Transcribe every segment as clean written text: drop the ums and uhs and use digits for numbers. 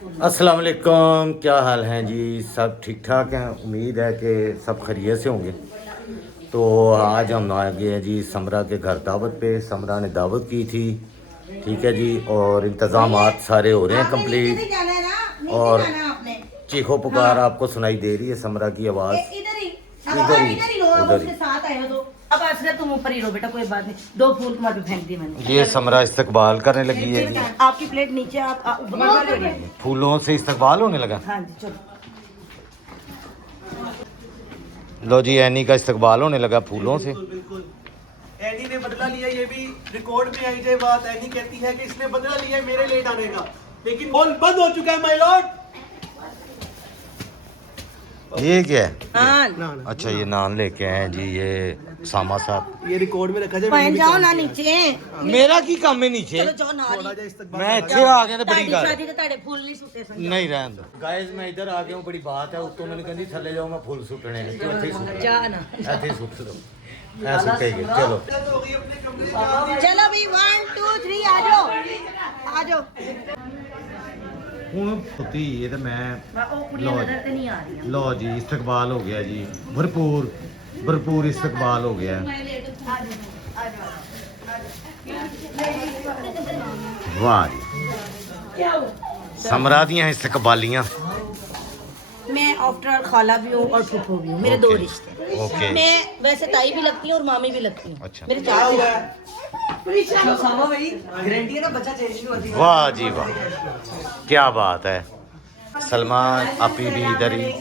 अस्सलाम वालेकुम, क्या हाल हैं जी। सब ठीक ठाक हैं। उम्मीद है कि सब खैरियत से होंगे। तो आज हम आ गए हैं जी समरा के घर दावत पे। समरा ने दावत की थी, ठीक है जी। और इंतज़ामात सारे हो रहे हैं कंप्लीट। और चीखो पुकार आपको सुनाई दे रही है समरा की आवाज़। इधर ही उधर ही। अब असर तुम ऊपर ही रहो बेटा, कोई बात नहीं। 2 फूल तुम्हारे फेंक दिए मैंने। ये समरा इस्तकबाल करने लगी है जी। आपकी प्लेट नीचे, आप फूलों से इस्तकबाल होने लगा। हाँ जी चलो। लो जी, एनी का इस्तकबाल होने लगा फूलों से। बिल्कुल एनी ने बदला लिया, ये भी रिकॉर्ड में आई जाए बात। एनी कहती है कि इसने बदला लिया है मेरे लेट आने का, लेकिन कॉल बंद हो चुका है माय लॉर्ड। ये क्या है? हाँ अच्छा, ये नान लेके आए हैं जी। ये सामा साहब, ये रिकॉर्ड में रखा जाए। पहन जाओ ना नीचे। मेरा की काम है नीचे। चलो जाओ ना। थोड़ा जा इस्तकबाल मैं ਇੱਥੇ आ गया तो बड़ी ताड़ी गल शादी ते ताड़े फूल नहीं सुते सन। नहीं रहन दो। गाइस मैं इधर आ गया हूँ, बड़ी बात है। उत्तों मैंने कहती थल्ले जाओ, मैं फूल सुटने हैं। तो ਇੱਥੇ सुट जा ना। ਇੱਥੇ सुट दो। ऐसे कहेंगे चलो। हो गई अपने कमरे में आ गई। चलो भाई 1 2 3 आ जाओ आ जाओ। ਹੁਣ ਫੁੱਤੀ ਇਹ ਤੇ ਮੈਂ ਉਹ ਕੁੜੀਆਂ ਨਜ਼ਰ ਤੇ ਨਹੀਂ ਆ ਰਹੀਆਂ। लो जी, इस्तकबाल हो गया जी। भरपूर भरपूर इस्तकबाल हो गया। वाह जी, क्या हुआ? समरा दियां इस्तकबालियां। मैं आफ्टर ऑल खाला भी हूँ और फूफो भी हूँ। मेरे 2 ओके। रिश्ते। ओके। मैं वैसे ताई भी लगती हूँ और मामी भी लगती हूँ। अच्छा। मेरे 4 हुआ गारंटी है ना, बच्चा चेंज नहीं होती। वाह जी वाह, क्या बात है। सलमान आपी भी इधर ही।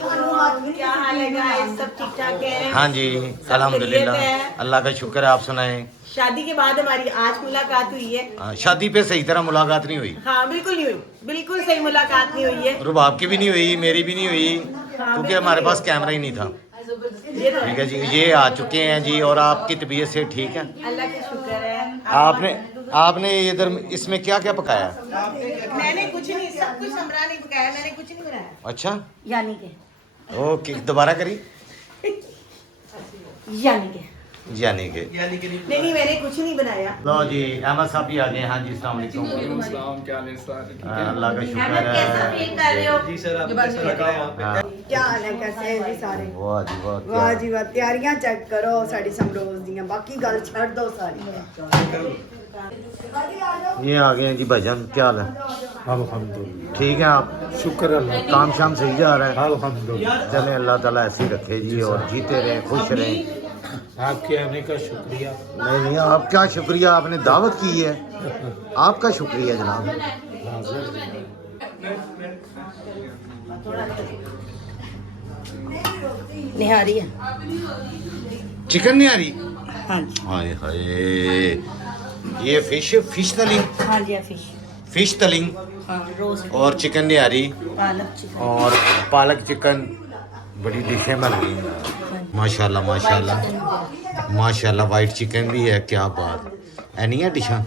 क्या हाल है गाइस, सब ठीक ठाक है? हाँ जी, अल्हम्दुलिल्लाह, खैरियत है? अल्लाह का शुक्र है। आप सुनाएं। शादी के बाद हमारी आज मुलाकात हुई है। हाँ, शादी पे सही तरह मुलाकात नहीं हुई। हाँ बिल्कुल नहीं हुई, बिल्कुल सही मुलाकात नहीं हुई है। रुबाब की भी नहीं हुई, मेरी भी नहीं हुई, क्योंकि हमारे पास कैमरा ही नहीं था। ये तो ठीक है जी, ये आ चुके हैं जी। और आपकी तबीयत से ठीक है? अल्लाह का शुक्र है। आपने इधर इसमें क्या क्या पकाया? मैंने कुछ नहीं, सब कुछ समरा नहीं पकाया, मैंने कुछ नहीं बनाया। अच्छा, यानी के ओके, दोबारा करी। यानी के यानी के नहीं मैंने कुछ नहीं बनाया। लो जी, अहमद साहब भी आ गए। हाँ जी, अस्सलाम वालेकुम। अल्लाह का शुक्र अहमद कैसा है। फील कर रहे हो? जी सर, आप कैसा लग रहा है यहाँ पे? हाँ, क्या हाल है, कैसे हैं जी सारे? वाह जी वाह, वाह क्या- जी वाह, ਤਿਆਰੀਆਂ ਚੈੱਕ ਕਰੋ ਸਾਡੀ ਸਮਰੋਜ਼ ਦੀਆਂ, ਬਾਕੀ ਗੱਲ ਛੱਡ ਦੋ ਸਾਰੀ। ये आ गए हैं जी भाईजान, क्या हाल है? ठीक है आप? शुक्र अल्लाह, काम शाम सही जा रहा है? चले, अल्लाह ताला ऐसे ही रखे जी, और जीते रहे, खुश रहें। आपके आने का शुक्रिया। नहीं नहीं, आपका शुक्रिया, आपने दावत की है, आपका शुक्रिया जनाब। निहारी है। चिकन नहीं आ रही? हाँ जी हाय हाय, ये फिश तलिंग, हाँ जी फिश तलिंग हाँ रोस्ट और चिकन निहारी पालक चिकन। और पालक चिकन। बड़ी डिशें बन गई माशाल्लाह माशाल्लाह माशाल्लाह। वाइट चिकन भी है, क्या बात। ऐनी है डिशा,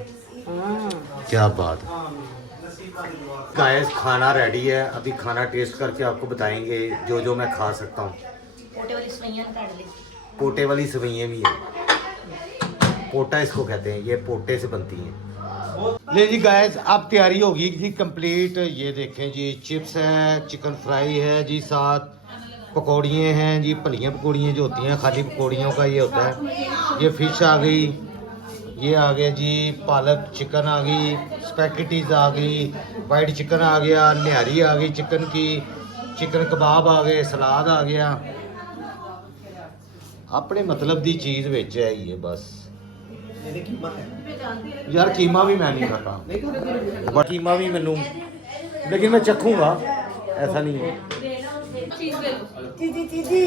क्या बात। गाइस खाना रेडी है, अभी खाना टेस्ट करके आपको बताएंगे जो जो मैं खा सकता हूँ। पोटे वाली सवैयां काट ली। पोटे वाली सवैयाँ भी हैं, पोटा इसको कहते हैं, ये पोटे से बनती हैं। ले जी गाइस, अब तैयारी होगी जी कंप्लीट। ये देखें जी, चिप्स है, चिकन फ्राई है जी, साथ पकौड़ियाँ हैं जी, भलियाँ पकौड़ियाँ जो होती हैं, खाली पकौड़ियों का ये होता है। ये फिश आ गई, ये आ गया जी, पालक चिकन आ गई, स्पैगेटीज आ गई, वाइट चिकन आ गया, निहारी आ गई चिकन की, चिकन कबाब आ गए, सलाद आ गया। अपने मतलब दी चीज़ विच है ये बस। यार कीमा भी मैं नहीं खाता, कीमा भी मैनू, लेकिन मैं चखूंगा, ऐसा नहीं है। चीजी चीजी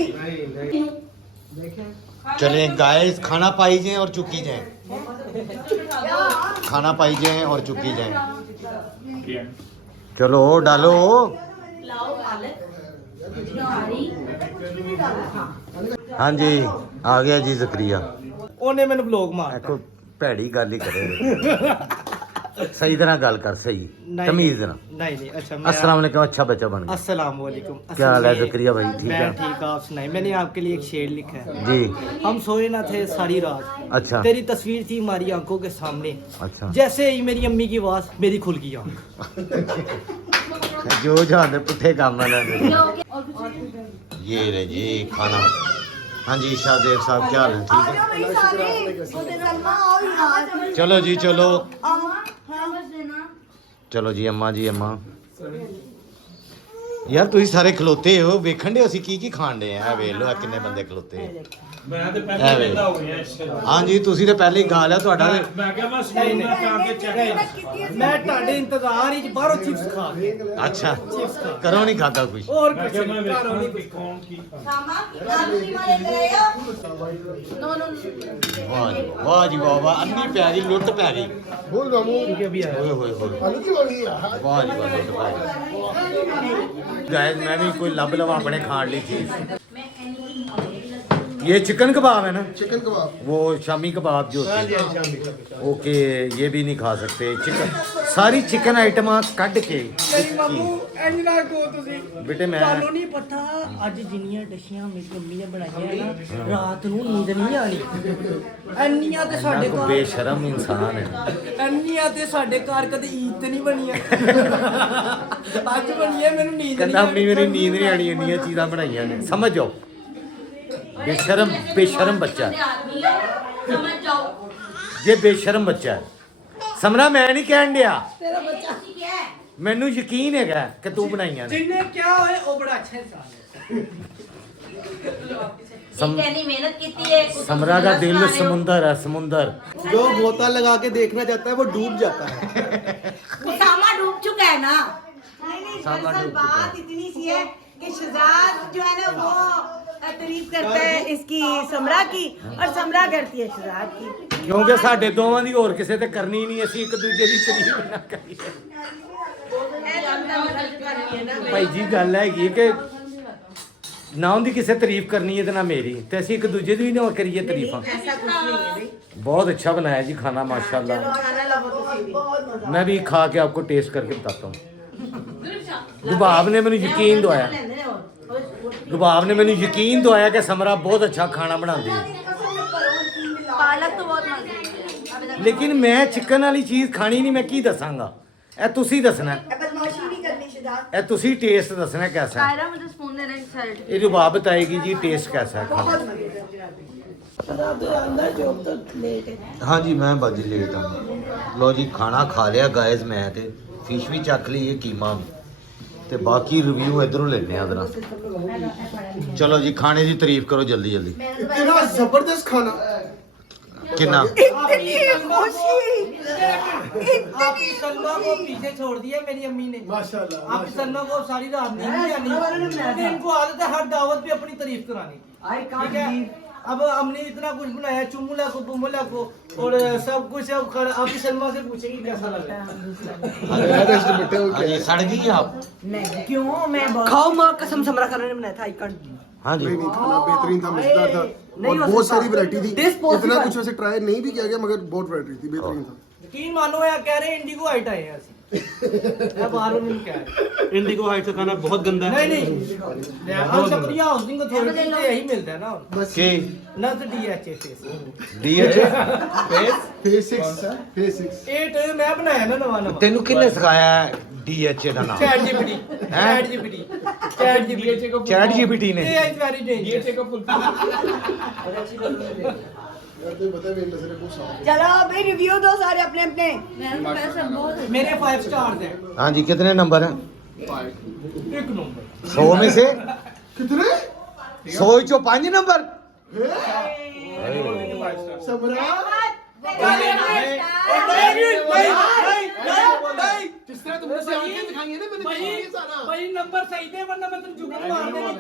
चले गाइस, खाना पाई जाए और चुकी जाए, खाना पाई जाए और चुकी जाए। चलो डालो। लाओ पालक निहारी। हाँ जी, आ गया जी ज़करिया। ਉਹਨੇ ਮੈਨੂੰ ਬਲੌਗ ਮਾਰਤਾ। देखो भैड़ी गल ही करे, सही तरह गल कर, सही तमीज ना। नहीं नहीं, अच्छा अस्सलाम वालेकुम, अच्छा बच्चा बन गया। अस्सलाम वालेकुम। क्या हाल है ज़करिया भाई, ठीक मैं है? ठीक, आप सुनाई। मैंने आपके लिए एक शेर लिखा है। जी हम सोए ना थे सारी रात, अच्छा तेरी तस्वीर थी हमारी आंखों के सामने, अच्छा। जैसे ही मेरी अम्मी की आवाज मेरी खुल गई आंख। जो जानते पुठे काम ना ये रे जी खाना। हाँ जी शाहदेव साहब क्या हाल है? ठीक है चलो जी चलो चलो जी अम्मा जी अम्मा यार ਤੁਸੀਂ ਸਾਰੇ ਖਲੋਤੇ ਹੋ ਵੇਖਣ ਦੇ ਅਸੀਂ ਕੀ ਖਾਣ ਦੇ ਆ ਵੇਖ ਲਓ ਕਿੰਨੇ ਬੰਦੇ ਖਲੋਤੇ ਮੈਂ ਤੇ ਪਹਿਲਾਂ ਵੇਖਦਾ ਹੋ ਗਿਆ ਇਸ ਹਾਂਜੀ ਤੁਸੀਂ ਤੇ ਪਹਿਲੇ ਹੀ ਗਾ ਲਿਆ ਤੁਹਾਡਾ ਤੇ ਮੈਂ ਕਿਹਾ ਮੈਂ ਸਕੂਲ ਨਾ ਤਾਂ ਕੇ ਚੈੱਕ ਮੈਂ ਤੁਹਾਡੇ ਇੰਤਜ਼ਾਰ ਵਿੱਚ ਬਾਹਰੋਂ ਚਿਪਸ ਖਾ ਕੇ ਅੱਛਾ ਕਰੋ ਨਹੀਂ ਖਾਦਾ ਕੁਝ ਹੋਰ ਮੈਂ ਕੁਝ ਕਿਹਾ ਮੈਂ ਨਹੀਂ ਵੇਖਾਂ ਘਰੋਂ ਕਿ ਨਹੀਂ ਕੌਣ ਕੀ ਵਾਹ ਜੀ ਵਾਹ ਜੀ ਵਾਹ ਵਾਹ ਅੰਨੀ ਪੈ ਗਈ ਲੁੱਟ ਪੈ ਗਈ बोल रहा हूँ ਓਏ ਹੋਏ ਹੋਏ आलू की वाली है ਵਾਹ ਜੀ ਵਾਹ ਲੁੱਟ ਪੈ ਗਈ ਗਾਇਸ मैं भी कोई लब लवा अपने खाने ली चीज ये चिकन कबाब है ना चिकन कबाब वो शामी कबाब जो होते हैं ओके ये भी नहीं खा सकते चिकन सारी चिकन आइटम कट के ਇੰਜ ਨਾ ਕੋ ਤੁਸੀਂ बेटे मैं ਤੁਹਾਨੂੰ ਨਹੀਂ ਪਤਾ ਅੱਜ ਜਿੰਨੀਆਂ ਡਿਸ਼ਾਂ ਮੇਰੀ ਮੰਮੀ ਨੇ ਬਣਾਈਆਂ ਨਾ ਰਾਤ ਨੂੰ ਨੀਂਦ ਨਹੀਂ ਆਣੀ ਇੰਨੀਆਂ ਤੇ ਸਾਡੇ को ਘਰ बेशरम इंसान है ਇੰਨੀਆਂ ਤੇ ਸਾਡੇ ਘਰ ਕਦੇ ਈਦ ਤੇ ਨਹੀਂ ਬਣੀਆਂ ਅੱਜ ਬਣੀਆਂ ਮੈਨੂੰ ਨੀਂਦ ਕਹਿੰਦਾ ਆਪਣੀ ਮੇਰੀ ਨੀਂਦ ਨਹੀਂ ਆਣੀ ਇੰਨੀਆਂ ਚੀਜ਼ਾਂ ਬਣਾਈਆਂ ਨੇ ਸਮਝ ਜਾਓ बेशरम बच्चा समझ जाओ ये बेशरम बच्चा है समरा मैं नहीं कहन दिया ਮੈਨੂੰ ਯਕੀਨ ਹੈਗਾ ਕਿ ਤੂੰ ਬਣਾਈਆਂ ਨੇ ਜਿੰਨੇ ਕਿਹਾ ਹੋਏ ਉਹ ਬੜਾ ਅੱਛਾ ਇਨਸਾਨ ਹੈ इतनी मेहनत की है समरा का दिल समुंदर है समुंदर जो गोता लगा के देखना चाहता है वो डूब जाता है उसामा डूब चुका है ना सामा डूब चुका है। बात इतनी सी है कि शहजाद जो है ना वो तारीफ करता है इसकी समरा की और समरा करती है शहजाद की ਕਿਉਂਕਿ ਸਾਡੇ ਦੋਵਾਂ ਦੀ ਹੋਰ ਕਿਸੇ ਤੇ ਕਰਨੀ ਨਹੀਂ ਅਸੀਂ ਇੱਕ ਦੂਜੇ ਦੀ ਤਾਰੀਫ ਨਾ ਕਰੀਏ ਭਾਈ ਜੀ ਗੱਲ ਹੈਗੀ ਕਿ ਨਾ ਉਹਦੀ ਕਿਸੇ ਤਾਰੀਫ ਕਰਨੀ ਹੈ ਤੇ ਨਾ ਮੇਰੀ ਤੇ ਅਸੀਂ ਇੱਕ ਦੂਜੇ ਦੀ ਵੀ ਨਾ ਕਰੀਏ ਤਾਰੀਫਾਂ ऐसा कुछ नहीं है भाई बहुत अच्छा बनाया जी खाना माशाल्लाह खाना ला बहुत मजा मैं भी खा के आपको टेस्ट करके बताता हूँ रुबाब ने मैंने यकीन दवाया रुबाब ने मैंने यकीन दवाया कि समरा बहुत अच्छा खाना बनाती है पालक तो बहुत मजे है लेकिन मैं चिकन वाली चीज़ खानी नहीं मैं की दसांगा ਇਹ ਤੁਸੀਂ ਦੱਸਣਾ बदमाशी नहीं करनी शहजाद ਇਹ ਤੁਸੀਂ ਟੇਸਟ ਦੱਸਣਾ कैसा है कायरा मुझे स्पून देना एक साइड ये रुबाब बताएगी जी टेस्ट कैसा है खाने बहुत मजे हाँ जी मैं बज लेट हाँ लो जी खाना खा लिया गाइस मैं ते फिश भी चख ली है कीमा ते बाकी रिव्यू इधरों लेने आ जरा चलो जी खाने की तारीफ करो जल्दी जल्दी इतना जबरदस्त खाना कितना आपकी सलमा को पीछे छोड़ दिया मेरी अम्मी ने माशाल्लाह आपकी सलमा को सारी रात नींद नहीं आनी क्योंकि इनको आदत है हर दावत पे अपनी तारीफ करानी ठीक है अब हमने इतना कुछ बनाया चुमुला को बुमुला को और सब कुछ अब आपकी सलमा से पूछेगी कैसा लगा हाँ जी सड़ गई आप नहीं क्यों मैं खाओ माँ कसम समरा खाना ने बनाया था आई कांट हाँ जी नहीं नहीं खाना बेहतरीन था मजेदार था और बहुत सारी वैरायटी थी इतना कुछ वैसे ट्राई नहीं भी किया गया मगर बहुत वैरायटी थी बेहतरीन था यकीन मानो यार कह रहे इंडिगो हाइट आए हैं मैं बाहर में क्या है इंडिगो हाइट का खाना बहुत गंदा है। नहीं नहीं हम शुक्रिया हाउसिंग अथॉरिटी से यही मिलता है ना के नथ डीएचए फेस डीएच फेस 6 8 मैं बनाया ना नवा नवा तेनू किन्ने सिखाया डीएच का नाम chat GPT chat GPT chat GPT को चैट जीपीटी ने ये इज वेरी डेंजरस को फुल यार तो बता मेरी नजरें बहुत साफ है चलो भाई रिव्यू दो सारे अपने अपने मेरे 5 स्टार्स हैं हाँ जी कितने नंबर हैं एक नंबर 100 में से कितने 100 चो 5 नंबर समरा जिस तरह तुमने से आंखें दिखाई है ना मैंने देखी है सारा भाई नंबर सही थे वरना मैं तुम जुगनू मार देनी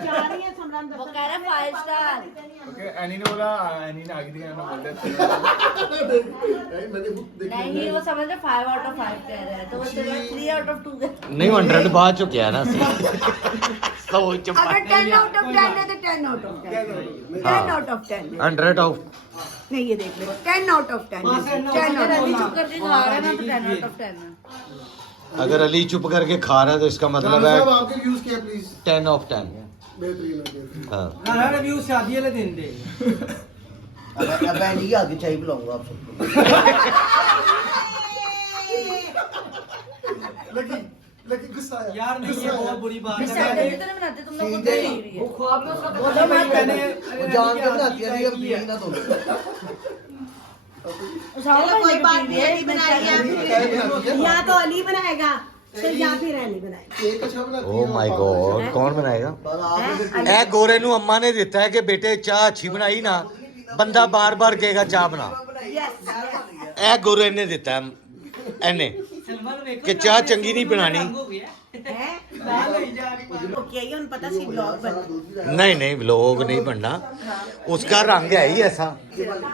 वो कह रहा 5 स्टार ओके एनी ने बोला एनी ने आगे दिया ना बोलते मैंने देखी नहीं वो समझ रहे 5 आउट ऑफ 5 कह रहा है तो वो सिर्फ 3 आउट ऑफ 2 कहता नहीं 100 बाद चो क्या ना 100 चो अगर 10 आउट ऑफ 10 है तो 10 out of 10 10 out of 10 100 of नहीं ये देख लो 10 आउट ऑफ 10 10 है अभी आउट चुप करके खा रहा है ना तो 10 आउट ऑफ 10 है अगर अली चुप करके खा रहा है तो इसका मतलब है साहब आपके व्यूज क्या प्लीज 10 ऑफ 10 बेहतरीन है बेहतरीन। हाँ ना रिव्यू शादी वाले दिन दे अब मैं नहीं आगे चाय पिलाऊंगा आप सबको लकी लेकिन गुस्सा आया यार नहीं ये बहुत बुरी बात है बनाते तुम लोग खुद नहीं रही वो ख्वाब में उसका वो पता नहीं मैंने वो जान के बनाती है नहीं अब ठीक ना तो चलो कोई बात नहीं बनाएगी या तो अली बनाएगा तो या फिर अली बनाएगा केक अच्छा बनाती ओ माय गॉड कौन बनाएगा बस ਇਹ ਗੋਰੇ ਨੂੰ ਅੰਮਾ ਨੇ ਦਿੱਤਾ ਹੈ ਕਿ ਬੇਟੇ ਚਾਹ ਅੱਛੀ ਬਣਾਈ ਨਾ ਬੰਦਾ ਬਾਰ-ਬਾਰ ਕਹੇਗਾ ਚਾਹ ਬਣਾ ਇਹ ਗੋਰੇ ਨੇ ਦਿੱਤਾ ਹੈ, ਇਹਨੇ ਕਿ ਚਾਹ ਚੰਗੀ ਨਹੀਂ ਬਣਾਣੀ पता सी ब्लॉग बना नहीं नहीं व्लॉग नहीं बनना उसका रंग है ही ऐसा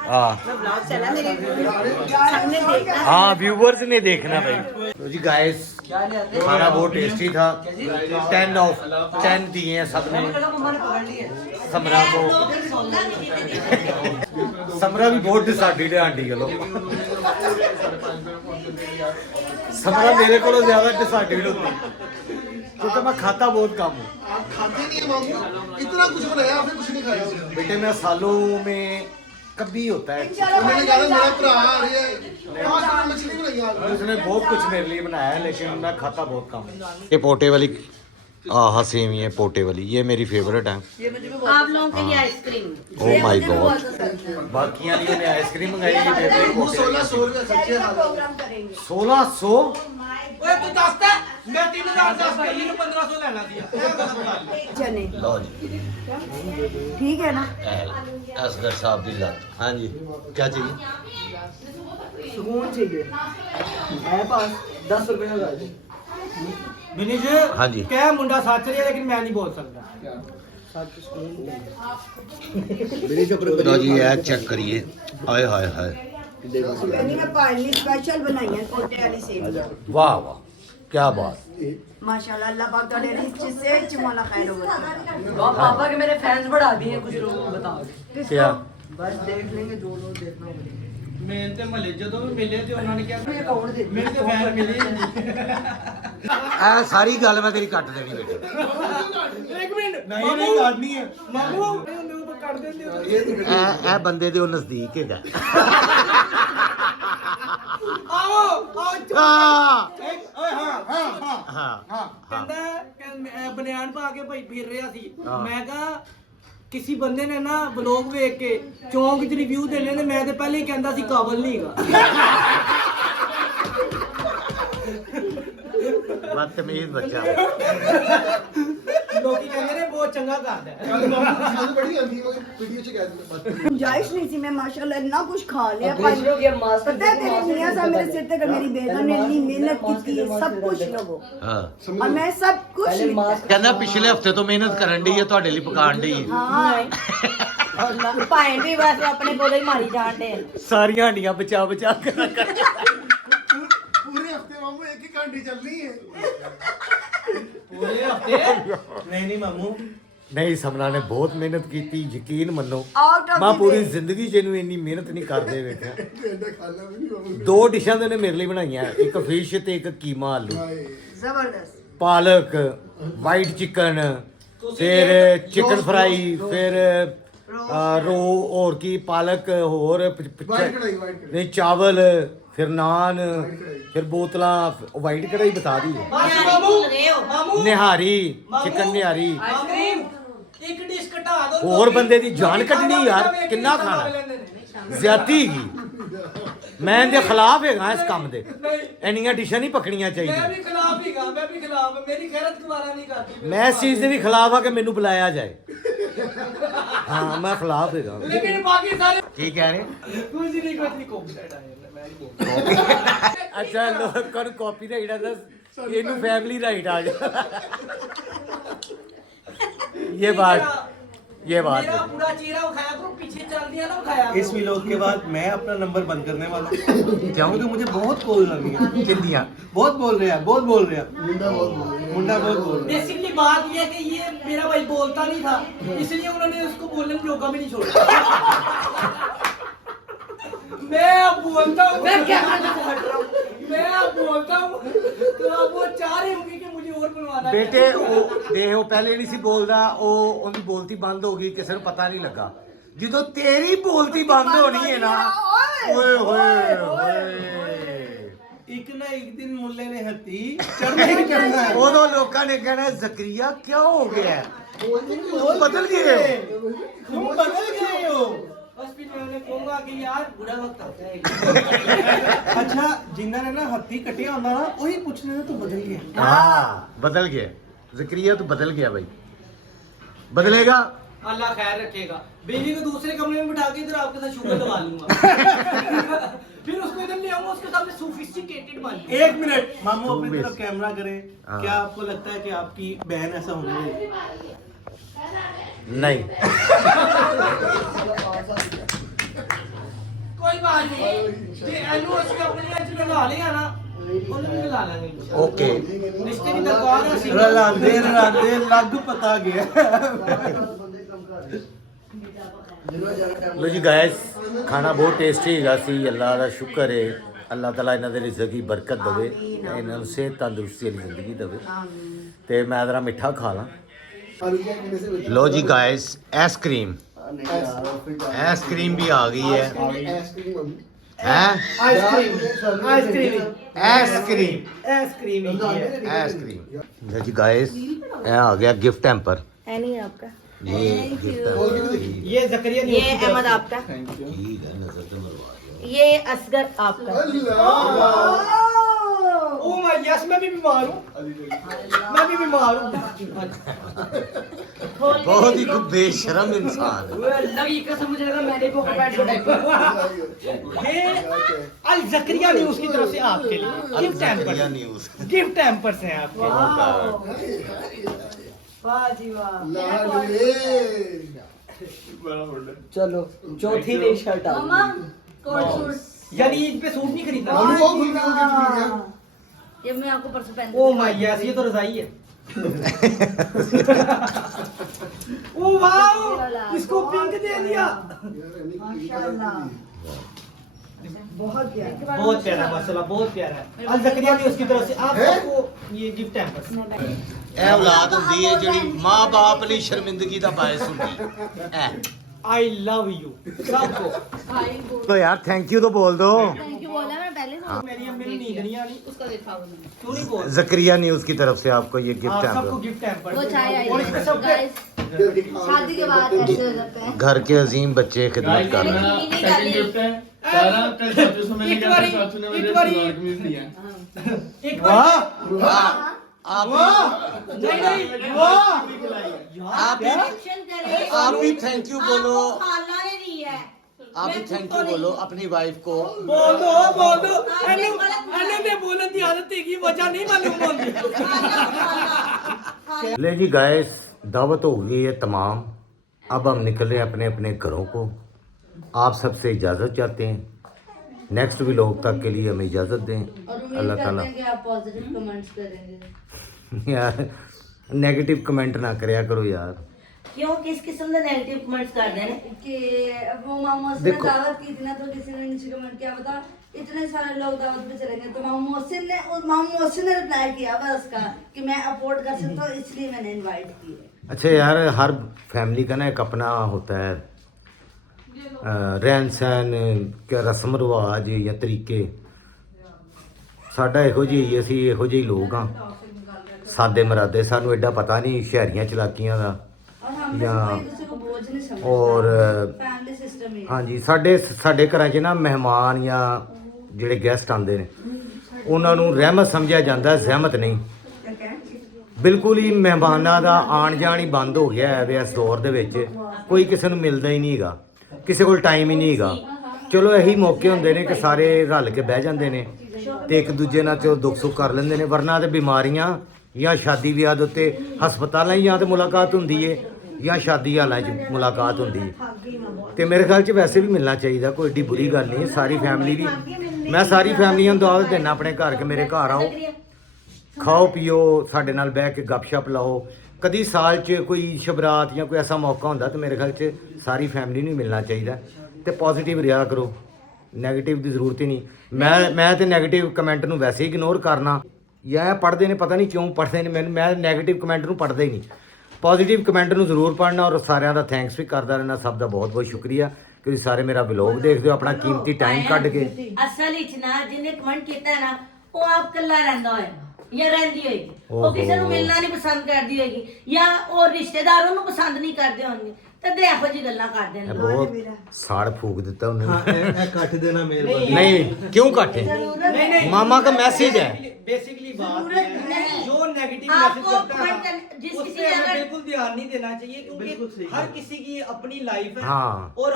हाँ ब्लॉग चला मेरे सबने देखा हाँ व्यूवर्स ने देखना भाई तो जी गाइस खाना बहुत टेस्टी था 10 ऑफ 10 दिए हैं सबने समरा को समरा भी बहुत डिसाइडेड है आंटी चलो समरा मेरे को ज्यादा डिसाइडेड होती क्योंकि मैं खाता बहुत कम हूँ आप खाते नहीं है मामू इतना कुछ बनाया आपने कुछ नहीं खाया बेटे मैं सालों में कभी होता है उन्होंने कहा मेरा भरा आ रही है 5 किलो मछली बनाई आज उसने बहुत कुछ मेरे लिए बनाया है लेकिन मैं खाता बहुत कम हूँ ये पोटे वाली हाँ सेम ही है पोटे वाली ये मेरी फेवरेट है आप लोगों के लिए आइसक्रीम ओ माय गॉड बाकी वाली ने आइसक्रीम मंगाई है मेरे लिए वो पोटे 1600 रुपए खर्चे हाल 1600 ਓਏ ਤੂੰ ਦੱਸਦਾ ਮੈਂ 3000 ਦੱਸ ਕੇ ਇਹਨੂੰ 1500 ਲੈਣਾ ਸੀ ਇਹ ਗੱਲ चने लो जी ठीक है ना असगर साहब दी लात हाँ जी क्या चाहिए सुकून चाहिए है पास 10 रुपए का मिनी जी हाँ जी। क्या मुंडा सच रही है लेकिन मैं नहीं बोल सकता मेरी जो लो जी ये चेक करिए हाय हाय हाय मैंने मैं पानी स्पेशल बनाई है कोटे वाली सेवियां वाह वाह क्या बात माशाल्लाह अल्लाह पाक तेरे रिच से चमला खैर हो पापा के मेरे फैंस बढ़ा दिए कुछ लोग बताओ क्या बस देख लेंगे जो लोग देखना होगा ਮੈਂ ਤੇ ਮਹੱਲੇ ਜਦੋਂ ਵੀ ਮਿਲੇ ਤੇ ਉਹਨਾਂ ਨੇ ਕਿਹਾ ਅਕਾਊਂਟ ਦੇ ਮੇਰੇ ਤੇ ਫੈਨ ਮਿਲੇ ਇਹ ਸਾਰੀ ਗੱਲ ਮੈਂ ਤੇਰੀ ਕੱਟ ਦੇਣੀ ਬੇਟੇ ਇੱਕ ਮਿੰਟ ਨਹੀਂ ਨਹੀਂ ਕਾਟਨੀ ਹੈ ਮਾਮੂ ਉਹਨੂੰ ਤਾਂ ਕੱਟ ਦਿੰਦੇ ਹੋ ਇਹ ਬੰਦੇ ਦੇ ਉਹ ਨਜ਼ਦੀਕ ਹੈਗਾ ਆਓ ਆਓ ਹਾਂ ਓਏ ਹਾਂ ਹਾਂ ਹਾਂ ਹਾਂ ਕਹਿੰਦਾ ਬਨਿਆਨ ਪਾ ਕੇ ਭਾਈ ਫਿਰ ਰਿਹਾ ਸੀ ਹਾਂ। ਮੈਂ ਕਹਾ ਕਿਸੇ ਬੰਦੇ ਨੇ ਨਾ ਬਲੌਗ ਵੇਖ ਕੇ ਚੌਂਕ 'ਚ ਰਿਵਿਊ ਦੇਣੇ ਨੇ ਮੈਂ ਤੇ ਪਹਿਲੇ ਹੀ ਕਹਿੰਦਾ ਸੀ ਕਾਬਲ ਨਹੀਂ ਹੈਗਾ ਬਦਤਮੀਜ਼ ਬੱਚਾ ਲੋਕੀ ਕਹਿੰਦੇ ਨੇ ਬਹੁਤ ਚੰਗਾ ਕਰਦਾ ਹੈ कल मामू आज बड़ी आंधी मगर वीडियो च कह दिया गुंजाइश नहीं थी मैं माशाल्लाह इतना कुछ खा लिया दूसरों के मास्टर पता है तेरे मियां साहब मेरे सिर तक मेरी बेटा ने इतनी मेहनत की है सब कुछ लोगो ਹਾਂ और मैं सब कुछ ਕਹਿੰਦਾ ਪਿਛਲੇ ਹਫਤੇ ਤੋਂ ਮਿਹਨਤ ਕਰਨ ਡਈ ਹੈ ਤੁਹਾਡੇ ਲਈ ਪਕਾਉਣ ਡਈ ਹੈ हाँ ਭਾਵੇਂ ਵੀ ਬਸ ਆਪਣੇ ਕੋਲੋਂ ਹੀ ਮਾਰੀ ਜਾਣਦੇ ਸਾਰੀਆਂ ਹੰਡੀਆਂ ਬਚਾ ਬਚਾ ਕੇ पूरे हफ्ते मामू एक ही कांडी चलनी है ਪੂਰੇ ਹਫਤੇ ਨਹੀਂ ਨਹੀਂ ਮਾਮੂ ਨਹੀਂ ਸਮਨਾ ਨੇ ਬਹੁਤ ਮਿਹਨਤ ਕੀਤੀ ਯਕੀਨ ਮੰਨੋ Out of ਮੈਂ the ਪੂਰੀ way. ਜ਼ਿੰਦਗੀ ਚ ਇਹਨੂੰ ਇੰਨੀ ਮਿਹਨਤ ਨਹੀਂ ਕਰਦੇ ਵੇਖਿਆ ऐसा खाना भी नहीं मामू 2 ਡਿਸ਼ਾਂ ਦੇ ਨੇ ਮੇਰੇ ਲਈ ਬਣਾਈਆਂ ਇੱਕ ਫਿਸ਼ ਤੇ ਇੱਕ ਕੀਮਾ ਆਲੂ हाय जबरदस्त ਪਾਲਕ ਵਾਈਟ ਚਿਕਨ ਫਿਰ ਚਿਕਨ ਫਰਾਈ ਫਿਰ रो और की पालक और वाइट कढ़ाई वाइट कढ़ाई नहीं चावल फिर नान फिर बोतला वाइट कढ़ाई बता दी है ਬਸ ਮਾਮੂ ਮਾਮੂ निहारी चिकन निहारी ਆਈਸਕ੍ਰੀਮ ਇੱਕ ਡਿਸ਼ ਘਟਾ ਦੋ ਹੋਰ ਬੰਦੇ ਦੀ ਜਾਨ ਕੱਢਣੀ ਯਾਰ ਕਿੰਨਾ ਖਾਣਾ ਜ਼ਿਆਦਤੀ ਹੈਗੀ ਮੈਂ ਇਹਦੇ ਖਿਲਾਫ ਹੈਗਾ ਇਸ ਕੰਮ ਦੇ ਇੰਨੀਆਂ ਡਿਸ਼ਾਂ ਨਹੀਂ ਪਕੜੀਆਂ ਮੈਂ ਚਾਹੀਦੀਆਂ ਵੀ ਖਿਲਾਫ ਹੀਗਾ ਮੈਂ ਵੀ ਖਿਲਾਫ ਮੇਰੀ ਖੈਰਤ ਦੁਬਾਰਾ ਨਹੀਂ ਕਰਦੀ ਮੈਂ ਇਸ ਚੀਜ਼ ਦੇ ਵੀ ਖਿਲਾਫ ਆ ਕਿ ਮੈਨੂੰ ਬੁਲਾਇਆ ਜਾਏ ਹਾਂ ਮੈਂ ਖਿਲਾਫ ਹੈਗਾ ਲੇਕਿਨ ਬਾਕੀ ਸਾਰੇ ਕੀ ਕਹਿ ਰਹੇ ਕੁਝ ਨਹੀਂ ਕੋਪੀਰਾਈਟ ਆਇਆ ਮੈਂ ਨਹੀਂ ਬੋਲ ਅੱਛਾ ਲੋਕਾਂ ਨੂੰ ਕਾਪੀਰਾਈਟ ਆ ਦੱਸ ਇਹਨੂੰ ਫੈਮਿਲੀ ਰਾਈਟ ਆ ਜਾ ये बात मेरा पूरा चेहरा उठाया करो पीछे चल दिया ना उठाया इस व्लॉग के बाद मैं अपना नंबर बंद करने वाला हूँ क्यों? क्योंकि मुझे बहुत कॉल आ रही है चिंदियां बहुत बोल रहे हैं बहुत बोल रहे हैं मुंडा बहुत बोल रहे हैं मुंडा बहुत बोल रहे हैं बेसिकली बात ये है कि ये मेरा भाई बोलता नहीं था इसलिए उन्होंने उसको बोलने में रोका भी नहीं छोड़ा मैं अब बोलता हूँ मैं क्या मैं अब बोलता हूँ तो अब वो चाह रहे होंगे कि मुझे और बनवाना बेटे ਉਹ ਦੇਖ ਉਹ ਪਹਿਲੇ ਨਹੀਂ ਸੀ ਬੋਲਦਾ ਉਹ ਉਹਦੀ ਬੋਲਤੀ ਬੰਦ ਹੋ ਗਈ ਕਿਸੇ ਨੂੰ ਪਤਾ ਨਹੀਂ ਲੱਗਾ ਜਦੋਂ ਤੇਰੀ ਬੋਲਤੀ ਬੰਦ ਹੋਣੀ ਹੈ ਨਾ ਓਏ ਹੋਏ ਹੋਏ ਇੱਕ ਨਾ ਇੱਕ ਦਿਨ ਮੁੱਲੇ ਨੇ ਹੱਤੀ ਚੜਨਾ ਹੀ ਚੜਨਾ ਹੈ। ਉਦੋਂ ਲੋਕਾਂ ਨੇ ਕਹਿਣਾ ਜ਼ਕਰੀਆ ਕੀ ਹੋ ਗਿਆ ਹੈ? ਉਹ ਬਦਲ ਗਏ तुम बदल गए हो। बस फिर मैं उन्हें कहूंगा कि यार बुरा वक्त आता है। अच्छा जिन्होंने ना हत्ती कटिया होना ना वही पूछना है तू बदल गया। हाँ बदल गया जकरिया तो बदल गया भाई बदलेगा अल्लाह खैर रखेगा। बेबी को दूसरे कमरे में बिठा के इधर आपके साथ शुगर दबा लूंगा। फिर उसको इधर ले आऊंगा उसके सामने सोफिस्टिकेटेड बन। एक मिनट मामू अपनी तरफ कैमरा करें। हाँ। क्या आपको लगता है कि आपकी बहन ऐसा होने देगी? नहीं कोई बात नहीं जे एनु उसके अपने आज लगा लिया ना ਉਹਨੂੰ ਵੀ ਲਾ ਲਾਂਗੇ। ओके ਰਿਸ਼ਤੇ ਦੀ ਦਰਕਾਰ ਹੈ ਅਸੀਂ ਰਲਾਂਦੇ ਲੱਗ ਪਤਾ ਗਿਆ। लो जी गाइस खाना बहुत टेस्टी हैगा सी अल्लाह का शुक्र है अल्लाह ताला इन्हां दे रिज़्क की बरकत देवे इन्हां नूं सेहत तंदुरुस्ती वाली जिंदगी देवे ते मैं जरा मिठा खा ला। लो जी गाइस आइसक्रीम भी आ गई है आइसक्रीम आइसक्रीम जी गाइस ये आ गया गिफ्ट हैम्पर नहीं आपका, ये गिफ्ट ये जकरिया ये अहमद आपका, ठीक है नजर तो मरवा दिया। ये असगर आपका। ओ माय यस मैं भी बीमार हूं। मैं भी बीमार हूं। बहुत ही खूब बेशरम इंसान है। लगी कसम मुझे लगा मैंने को पैट छोड़ा ये अल जकरिया न्यूज़ की तरफ से आपके लिए गिफ्ट जकरिया हैम्पर। न्यूज़ गिफ्ट हैम्पर्स हैं आपके। वाह जी वाह। चलो चौथी नई शर्ट आ मामा कोट सूट यानी ईद पे सूट नहीं खरीदा। ये मैं आपको परसों पहन ओ माय यस ये तो रजाई है। ओ वाओ इसको पिंक दे दिया। बहुत प्यारा। बहुत प्यारा माशाल्लाह बहुत प्यारा। अल जकरिया न्यूज़ की तरफ से आप सबको ये गिफ्ट हैम्पर्स। ਇਹ ਔਲਾਦ ਹੁੰਦੀ ਹੈ ਜਿਹੜੀ ਮਾਂ-ਬਾਪ ਲਈ ਸ਼ਰਮਿੰਦਗੀ ਦਾ ਬਾਇਸ ਹੁੰਦੀ ਹੈ। आई लव यू सबको। तो यार थैंक यू तो बोल दो। थैंक यू बोला मैं पहले से। मेरी अम्मी ने नींद नहीं आनी उसका देखा तू नहीं बोल। जकरिया न्यूज़ की तरफ से आपको ये गिफ्ट आप सबको है गिफ्ट हैम्पर। वो चाय आई और इसमें सब गाइस, शादी के बाद ऐसे हो जाता है। घर के अजीम बच्चे खिदमत कर रहे हैं। सेकंड गिफ्ट है सारा कल चाचू से मैंने कहा चाचू ने मुझे सलवार कमीज दिया। एक बार आप नहीं वाह आप भी एक्शन करे। आप भी थैंक यू बोलो। आपको खाला ने दी है। आप भी थैंक यू बोलो अपनी वाइफ को। बोल दो अने ने बोलने की आदत है की वजह नहीं मालूम होती। ले जी गाइस दावत हो गई है तमाम। अब हम निकल रहे हैं अपने अपने घरों को। आप सबसे इजाज़त चाहते हैं। नेक्स्ट व्लॉग तक के लिए हमें इजाज़त दें। और उम्मीद अल्लाह करते ताला हैं कि आप पॉजिटिव कमेंट्स करेंगे। यार नेगेटिव कमेंट ना करया करो यार। क्यों किस किस्म का नेगेटिव कमेंट्स कर देने? कि वो मामा ने देखो। दावत की थी ना तो किसी ने नीचे कमेंट किया बता इतने सारे लोग दावत पे चलेंगे तो मामा मोहसिन ने रिप्लाई किया बस का कि मैं अफोर्ड कर सकता हूँ इसलिए मैंने इनवाइट की है। अच्छा यार हर फैमिली का ना एक अपना होता है रहन सहन क्या रस्म रिवाज या तरीके। साडा ਇਹੋ ਜਿਹੀ ਅਸੀਂ ਇਹੋ ਜਿਹੇ ਲੋਕ ਹਾਂ ਸਾਦੇ ਮਰਾਦੇ ਸਾਨੂੰ ਐਡਾ ਪਤਾ ਨਹੀਂ ਸ਼ਹਿਰੀਆਂ ਚਲਾਕੀਆਂ ਦਾ और हम या एक दूसरे को बोझ नहीं समझते और फैमिली सिस्टम ही है। ਹਾਂਜੀ ਸਾਡੇ ਘਰਾਂ 'ਚ ਨਾ ਮਹਿਮਾਨ ਜਾਂ ਜਿਹੜੇ ਗੈਸਟ ਆਉਂਦੇ ਨੇ ਉਹਨਾਂ ਨੂੰ ਰਹਿਮਤ ਸਮਝਿਆ ਜਾਂਦਾ ਜ਼ਹਿਮਤ ਨਹੀਂ। ਬਿਲਕੁਲ ਹੀ ਮਹਿਮਾਨਾਂ ਦਾ ਆਣ ਜਾਣ ਹੀ ਬੰਦ ਹੋ ਗਿਆ ਹੈ ਇਸ ਦੌਰ ਦੇ ਵਿੱਚ। ਕੋਈ ਕਿਸੇ ਨੂੰ ਮਿਲਦਾ ਹੀ ਨਹੀਂ ਹੈਗਾ ਕਿਸੇ ਕੋਲ ਟਾਈਮ ਹੀ ਨਹੀਂ ਹੈਗਾ। ਚਲੋ ਇਹੀ ਮੌਕੇ ਹੁੰਦੇ ਨੇ ਕਿ ਸਾਰੇ ਰਲ ਕੇ ਬਹਿ ਜਾਂਦੇ ਨੇ ਤੇ ਇੱਕ ਦੂਜੇ ਨਾਲ ਚੋ ਦੁੱਖ ਸੁੱਖ ਕਰ ਲੈਂਦੇ ਨੇ। ਵਰਨਾ ਤੇ ਬਿਮਾਰੀਆਂ ਜਾਂ ਸ਼ਾਦੀ ਵਿਆਹ ਦੇ ਉੱਤੇ ਹਸਪਤਾਲਾਂ ਜਾਂ ਤੇ ਮੁਲਾਕਾਤ ਹੁੰਦੀ ਏ ਜਾਂ ਸ਼ਾਦੀ ਹਾਲਾਂ 'ਚ ਮੁਲਾਕਾਤ ਹੁੰਦੀ ਹੈ। ਤੇ ਮੇਰੇ ਖਿਆਲ 'ਚ ਵੈਸੇ ਵੀ ਮਿਲਣਾ ਚਾਹੀਦਾ ਕੋਈ ਏਡੀ ਬੁਰੀ ਗੱਲ ਨਹੀਂ। ਸਾਰੀ ਫੈਮਿਲੀ ਦੀ ਮੈਂ ਸਾਰੀ ਫੈਮਲੀਆਂ ਨੂੰ ਦਾਵਤ ਦਿੰਦਾ ਆਪਣੇ ਘਰ ਕਿ ਮੇਰੇ ਘਰ ਆਓ ਖਾਓ ਪੀਓ ਸਾਡੇ ਨਾਲ ਬਹਿ ਕੇ ਗੱਪਸ਼ਪ ਲਾਓ। ਕਦੀ ਸਾਲ 'ਚ ਕੋਈ ਸ਼ਬਰਾਤ ਜਾਂ ਕੋਈ ਐਸਾ ਮੌਕਾ ਹੁੰਦਾ ਤਾਂ ਮੇਰੇ ਖਿਆਲ 'ਚ ਸਾਰੀ ਫੈਮਿਲੀ ਨੂੰ ਮਿਲਣਾ ਚਾਹੀਦਾ ਤੇ ਪੋਜ਼ਿਟਿਵ ਰਿਹਾ ਕਰੋ। ਨੈਗੇਟਿਵ ਦੀ ਜ਼ਰੂਰਤ ਹੀ ਨਹੀਂ। ਮੈਂ ਤੇ ਨੈਗੇਟਿਵ ਕਮੈਂਟ ਨੂੰ ਵੈਸੇ ਹੀ ਇਗਨੋਰ ਕਰਨਾ ਜਾਂ ਪੜ੍ਹਦੇ ਨੇ ਪਤਾ ਨਹੀਂ ਕਿਉਂ ਪੜ੍ਹਦੇ ਨੇ ਮੈਂ ਨੈਗੇਟਿਵ ਕਮੈਂਟ ਨੂੰ ਪੜ੍ਹਦਾ ਹੀ ਨਹੀਂ। ਪੋਜ਼ਿਟਿਵ ਕਮੈਂਟ ਨੂੰ ਜ਼ਰੂਰ ਪੜ੍ਹਨਾ ਔਰ ਸਾਰਿਆਂ ਦਾ ਥੈਂਕਸ ਵੀ ਕਰਦਾ ਰਹਿਣਾ। ਸਭ ਦਾ ਬਹੁਤ ਬਹੁਤ ਸ਼ੁਕਰੀਆ ਕਿ ਤੁਸੀਂ ਸਾਰੇ ਮੇਰਾ ਵਲੌਗ ਦੇਖਦੇ ਹੋ ਆਪਣਾ ਕੀਮਤੀ ਟਾਈਮ ਕੱਢ ਕੇ। ਅਸਲ ਵਿੱਚ ਨਾ ਜਿਹਨੇ ਕਮੈਂਟ ਕੀਤਾ ਹੈ ਨਾ ਉਹ ਆਪ ਕੱਲਾ ਰਹਿੰਦਾ ਹੋਏਗਾ ਜਾਂ ਰਹਿੰਦੀ ਹੋਏਗੀ, ਉਹ ਕਿਸੇ ਨੂੰ ਮਿਲਣਾ ਨਹੀਂ ਪਸੰਦ ਕਰਦੀ ਹੋਏਗੀ, ਜਾਂ ਉਹ ਰਿਸ਼ਤੇਦਾਰ ਉਹਨੂੰ ਪਸੰਦ ਨਹੀਂ ਕਰਦੇ ਹੋਣਗੇ, ਤਦੇ ਇਹੋ ਜਿਹੀ ਗੱਲਾਂ ਕਰਦੇ ਨੇ। ਬਹੁਤ ਸਾੜ ਫੂਕ ਦਿੱਤਾ ਉਹਨੇ। ਕੱਟ देना मेहरबानी। नहीं क्यों काटे? नहीं मामा का मैसेज है। बेसिकली बात जरूरत है, नहीं। जो नेगेटिव आपको मैसेज करता कमेंट है करने- जिस उस किसी पे ने हमें अगर- बिल्कुल ध्यान नहीं देना चाहिए, क्योंकि हर किसी की अपनी लाइफ है। हाँ। और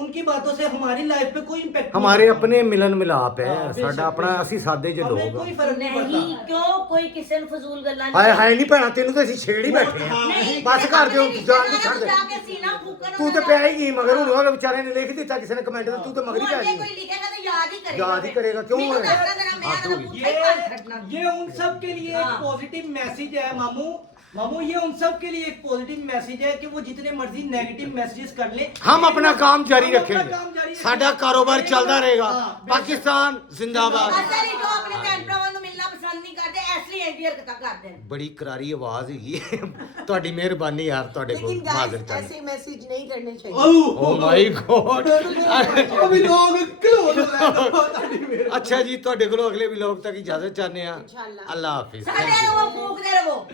उनकी बातों से हमारी लाइफ पे कोई इम्पैक्ट हमारे अपने मिलन मिलाप है, हाँ, साडा अपना ਅਸੀਂ ਸਾਦੇ ਜਿਹੇ हमें ਲੋਕ कोई फर्क नहीं पड़ता। ਨਹੀਂ ਕਿਉਂ ਕੋਈ ਕਿਸੇ ਨੂੰ ਫਜ਼ੂਲ ਗੱਲਾਂ ਹਾਏ ਹਾਏ ਨਹੀਂ ਭੈਣਾ, ਤੈਨੂੰ ਤਾਂ ਅਸੀਂ ਛੇੜ ਹੀ ਬੈਠੇ ਆ। ਨਹੀਂ, ਬਸ ਕਰ ਦਿਓ, ਆਪਣੇ ਜਾਣ ਦੀ ਰਿਸ਼ਤੇਦਾਰਾਂ ਛੱਡ ਦੇ। ਨੂੰ ਜਾ ਕੇ ਸੀਨਾ ਫੂਕਣ ਤੂੰ ਤੇ ਪਿਆ ਹੀ ਗਈ ਮਗਰ, ਹੁਣ ਉਹ ਵਿਚਾਰੇ ਨੇ ਲਿਖ ਦਿੱਤਾ ਕਿਸੇ ਨੇ ਕਮੈਂਟ ਤੇ, ਤੂੰ ਤੇ ਮਗਰ ਹੀ ਪੈ ਅੱਗੇ ਗਈ। ਕੋਈ ਲਿਖੇਗਾ ਤਾਂ ਯਾਦ ਹੀ करेगा। याद ही करेगा, क्यों ਮੈਨੂੰ है? ਦੱਸਦਾ तेरा मैं हाँ, तेरा तो पुट्ठा ही कान खटना। ये उन सब के लिए एक पॉजिटिव मैसेज है मामू। ये उन सब के लिए एक पॉजिटिव मैसेज है कि वो जितने मर्जी नेगेटिव मैसेजेस कर ले, हम अपना काम जारी हम अपना रखेंगे, काम जारी साडा रखेंगे। कारोबार चलता रहेगा। हाँ, पाकिस्तान जिंदाबाद। ਅਸਲ ਹੀ ਜੋ ਆਪਣੇ ਭੈਣ ਭਰਾਵਾਂ ਨੂੰ ਮਿਲਣਾ ਪਸੰਦ ਨਹੀਂ ਕਰਦੇ, ਇਸ ਲਈ ਇੰਡੀਆ ਹਰਕਤਾਂ ਕਰਦੇ ਨੇ। ਬੜੀ ਕਰਾਰੀ ਆਵਾਜ਼ ਹੈਗੀ ਹੈ। ਤੁਹਾਡੀ ਮਿਹਰਬਾਨੀ ਯਾਰ, ਤੁਹਾਡੇ ਕੋਲ लेकिन ਮਾਜ਼ਰ guys, ਚਾਹੀਏ। ऐसे मैसेज नहीं करने चाहिए। ਓ ਮਾਈ ਗॉड। अभी लोग क्लोज हो गए। ਅੱਛਾ ਜੀ, ਤੁਹਾਡੇ ਕੋਲੋਂ ਅਗਲੇ ਵਲੌਗ ਤੱਕ ਇਜਾਜ਼ਤ ਚਾਹੁੰਦੇ ਆ। इंशाल्लाह। ਅੱਲਾ ਹਾਫਿਜ਼। ਸਾਡੇ ਉਹ ਫੂਕਦੇ ਰਹੋ।